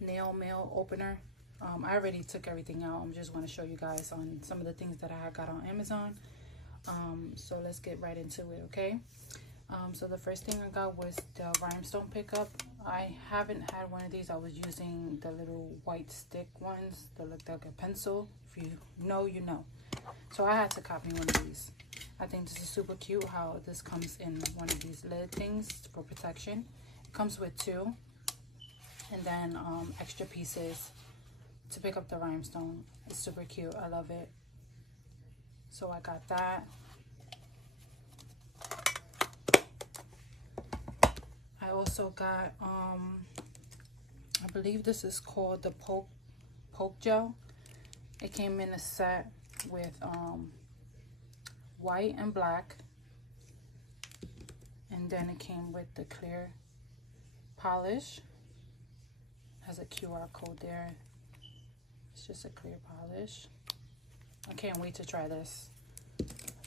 nail mail opener. I already took everything out. I'm just going to show you guys on some of the things that I got on Amazon. So let's get right into it, okay? So the first thing I got was the rhinestone pickup. I haven't had one of these. I was using the little white stick ones that look like a pencil. If you know, you know. So I had to copy one of these. I think this is super cute how this comes in one of these lid things for protection. It comes with two, and then extra pieces to pick up the rhinestone. It's super cute. I love it. So I got that. I also got I believe this is called the poke gel. It came in a set with white and black, and then it came with the clear polish. Has a QR code there. It's just a clear polish. I can't wait to try this.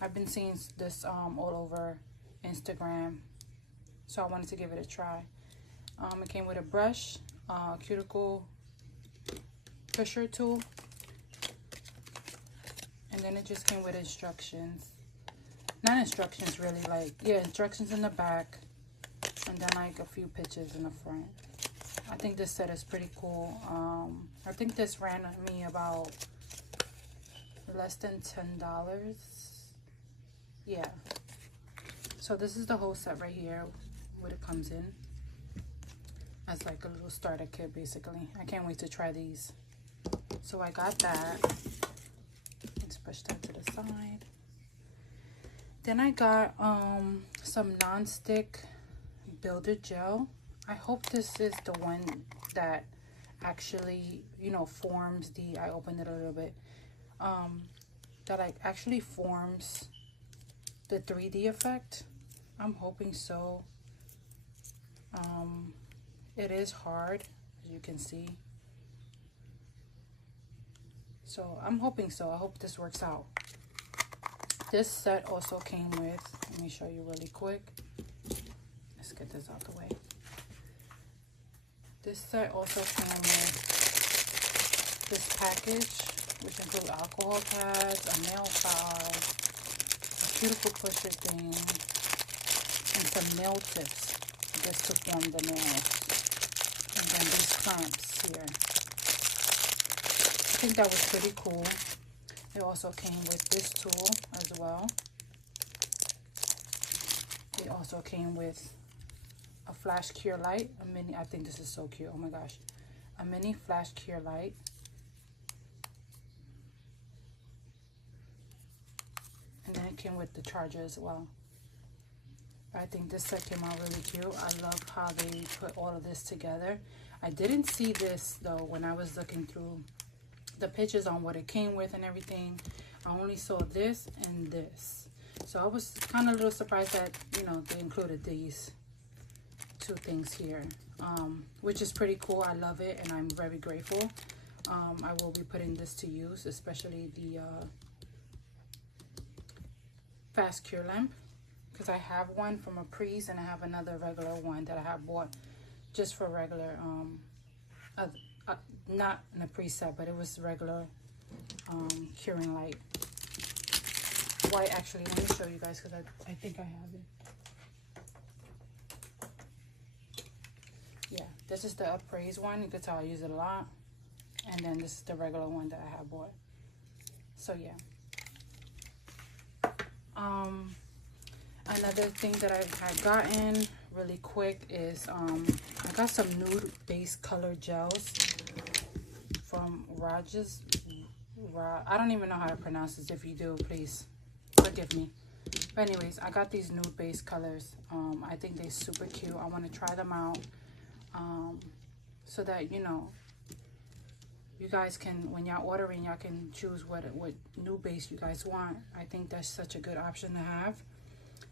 I've been seeing this all over Instagram, so I wanted to give it a try. It came with a brush, cuticle pusher tool, and then it just came with instructions. Not instructions really, like, yeah, instructions in the back, and then like a few pictures in the front. I think this set is pretty cool. I think this ran me about less than $10. Yeah. So this is the whole set right here, what it comes in. As like a little starter kit, basically. I can't wait to try these. So I got that. Let's push that to the side. Then I got some non-stick builder gel. I hope this is the one that actually, you know, forms the, I opened it a little bit, that like actually forms the 3D effect. I'm hoping so. It is hard, as you can see. So I'm hoping so. I hope this works out. This set also came with, let me show you really quick. Let's get this out the way. This set also came with this package, which includes alcohol pads, a nail file, a cuticle pusher thing, and some nail tips just to form the nails. And then these clamps here. I think that was pretty cool. It also came with this tool as well. It also came with a flash cure light, a mini, I think this is so cute, oh my gosh. A mini flash cure light. And then it came with the charger as well. I think this set came out really cute. I love how they put all of this together. I didn't see this though when I was looking through the pictures on what it came with and everything. I only saw this and this. So I was kind of a little surprised that, you know, they included these two things here, which is pretty cool. I love it and I'm very grateful. I will be putting this to use, especially the fast cure lamp, because I have one from a Pre's and I have another regular one that I have bought just for regular, not in a preset, but it was regular curing light. White, actually, let me show you guys because I think I have it. Yeah, this is the appraised one. You can tell I use it a lot. And then this is the regular one that I have bought. So yeah. Another thing that I had gotten really quick is I got some nude base color gels from Rogers. I don't even know how to pronounce this. If you do, please forgive me. But anyways, I got these nude base colors. I think they're super cute. I want to try them out. So that, you know, you guys can, when y'all ordering, y'all can choose what nude base you guys want. I think that's such a good option to have,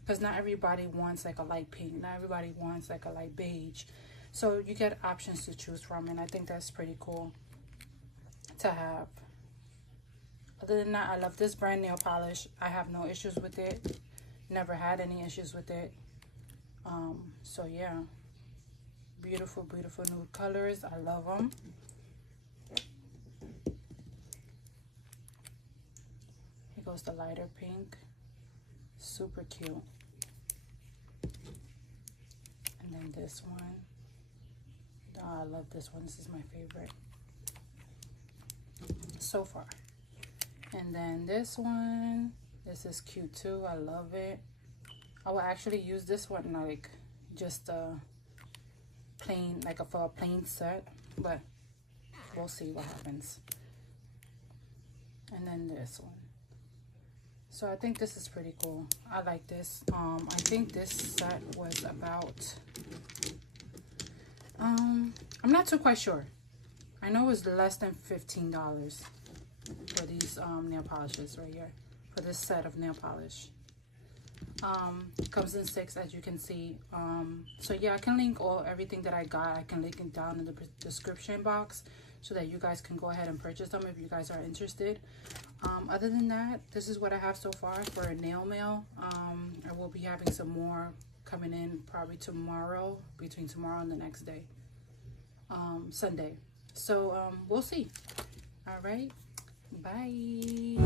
because not everybody wants like a light pink, not everybody wants like a light beige, so you get options to choose from, and I think that's pretty cool to have. Other than that, I love this brand nail polish. I have no issues with it, never had any issues with it. So yeah, Beautiful, beautiful nude colors. I love them. Here goes the lighter pink. Super cute. And then this one. Oh, I love this one. This is my favorite so far. And then this one. This is cute too. I love it. I will actually use this one like just plain, like for a plain set, but we'll see what happens. And then this one. So I think this is pretty cool. I like this. I think this set was about I'm not too quite sure. I know it was less than $15 for these nail polishes right here, for this set of nail polish. It comes in 6, as you can see. So yeah, I can link everything that I got. I can link it down in the description box so that you guys can go ahead and purchase them if you guys are interested. Other than that, this is what I have so far for nail mail. I will be having some more coming in probably tomorrow, between tomorrow and the next day, Sunday. So we'll see. All right, bye.